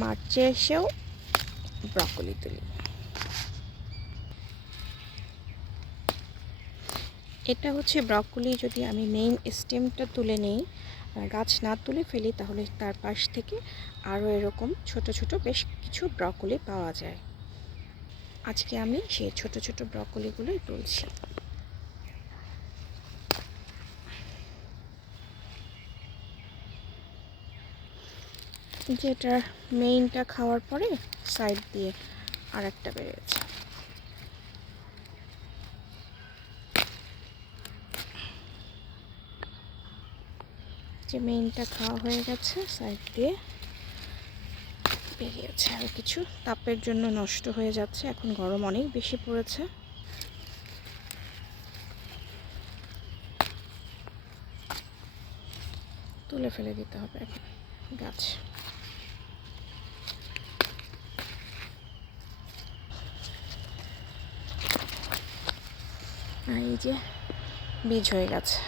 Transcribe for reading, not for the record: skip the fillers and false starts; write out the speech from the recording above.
মার্চে এসেও ব্রকলি তুলি। এটা হচ্ছে ব্রকলি, যদি আমি মেইন স্টেমটা তুলে নেই, গাছ না তুলে ফেলি, তাহলে তার পাশ থেকে আরও এরকম ছোট ছোট বেশ কিছু ব্রকলি পাওয়া যায়। আজকে আমি সেই ছোট ছোট ব্রকলিগুলোই তুলছি। যেটার মেইনটা খাওয়ার পরে সাইড দিয়ে আর একটা বেরিয়েছে। যে মেইনটা খাওয়া হয়ে গেছে, সাইড দিয়ে বেরিয়েছে। আর কিছু তাপের জন্য নষ্ট হয়ে যাচ্ছে, এখন গরম অনেক বেশি পড়েছে। তুলে ফেলে দিতে হবে এখন গাছ। আর এই যে বীজ হয়ে গেছে।